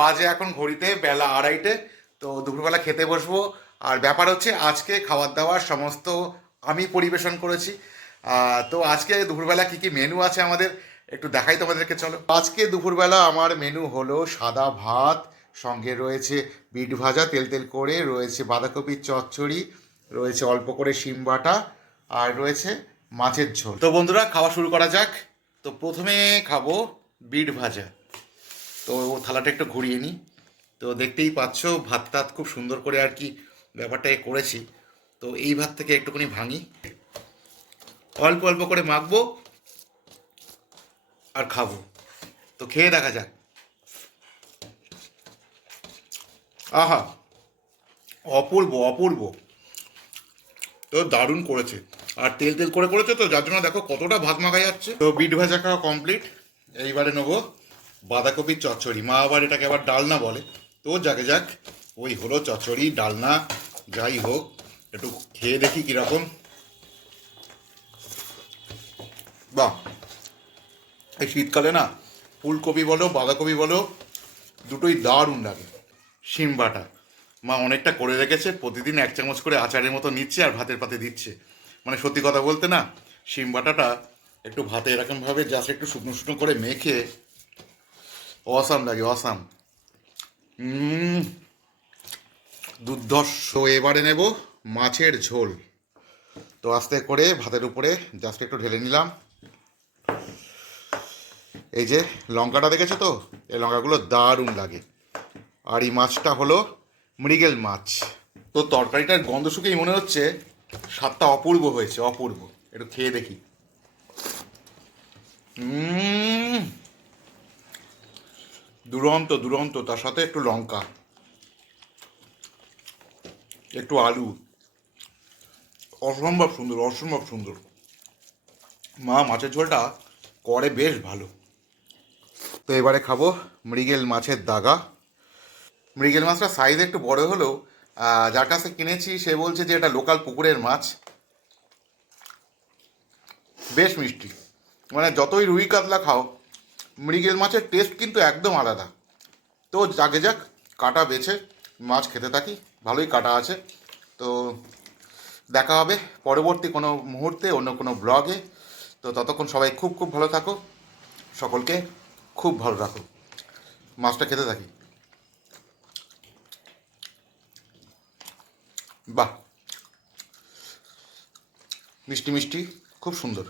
বাজে এখন ঘড়িতে বেলা 2:30। তো দুপুরবেলা খেতে বসবো। আর ব্যাপার হচ্ছে আজকে খাবার দাবার সমস্ত আমি পরিবেশন করেছি। তো আজকে দুপুরবেলা কি কি মেনু আছে আমাদের একটু দেখাই তোমাদেরকে, চলো। আজকে দুপুরবেলা আমার মেনু হলো সাদা ভাত, সঙ্গে রয়েছে বিট ভাজা তেল তেল করে, রয়েছে বাঁধাকপির চচ্চড়ি, রয়েছে অল্প করে শিম বাটা, আর রয়েছে মাছের ঝোল। তো বন্ধুরা, খাওয়া শুরু করা যাক। তো প্রথমে খাবো বিট ভাজা। তো থালাটা একটু ঘুরিয়ে নিই। তো দেখতেই পাচ্ছ ভাত টাত খুব সুন্দর করে আর কি ব্যাপারটা করেছি। তো এই ভাত থেকে একটুখানি ভাঙি, অল্প অল্প করে মাখবো আর খাবো। তো খেয়ে দেখা যাক। আহা, অপূর্ব অপূর্ব। তো দারুণ করেছে, আর তেল তেল করে করেছে, তো যার জন্য দেখো কতটা ভাত মাখা যাচ্ছে। তো বিট ভাজা খাওয়া কমপ্লিট। এইবারে নেবো বাঁধাকপির চচ্চড়ি। মা আবার এটাকে আবার ডালনা বলে। তো যাকে যাক, ওই হলো চচ্চড়ি ডালনা, যাই হোক একটু খেয়ে দেখি কীরকম। বাহ, এই শীতকালে না ফুলকপি বলো বাঁধাকপি বলো দুটোই দারুণ লাগে। শিম বাটা মা অনেকটা করে রেখেছে, প্রতিদিন 1 চামচ করে আচারের মতো নিচ্ছে আর ভাতের পাতে দিচ্ছে। মানে সত্যি কথা বলতে না, শিম বাটাটা একটু ভাতে এরকমভাবে জাস্ট একটু শুকনো শুকনো করে মেখে অসাম লাগে, অসাম। দুর্ধর্ষ। এবারে নেব মাছের ঝোল। তো আস্তে করে ভাতের উপরে জাস্ট একটু ঢেলে নিলাম। এই যে লঙ্কাটা দেখেছো তো, এই লঙ্কাগুলো দারুণ লাগে। আর এই মাছটা হলো মৃগেল মাছ। তো তরকারিটার গন্ধ শুকেই মনে হচ্ছে স্বাদটা অপূর্ব হয়েছে, অপূর্ব। একটু খেয়ে দেখি। দুরন্ত দুরন্ত, তার সাথে একটু লঙ্কা, একটু আলু, অসম্ভব সুন্দর, অসম্ভব সুন্দর। মা মাছের ঝোলটা করে বেশ ভালো। তো এবারে খাবো মৃগেল মাছের দাগা। মৃগেল মাছটা সাইজ একটু বড় হলেও যার কাছে কিনেছি সে বলছে যে এটা লোকাল পুকুরের মাছ। বেশ মিষ্টি। মানে যতই রুই কাতলা খাও, মৃগেল মাছের টেস্ট কিন্তু একদম আলাদা। তো যাকে যাক, কাটা বেছে মাছ খেতে থাকি। ভালোই কাটা আছে। তো দেখা হবে পরবর্তী কোনো মুহূর্তে অন্য কোনো ব্লগে। তো ততক্ষণ সবাই খুব খুব ভালো থাকো, সকলকে খুব ভালো রাখো। মাছটা খেতে থাকি। বাহ, মিষ্টি মিষ্টি, খুব সুন্দর।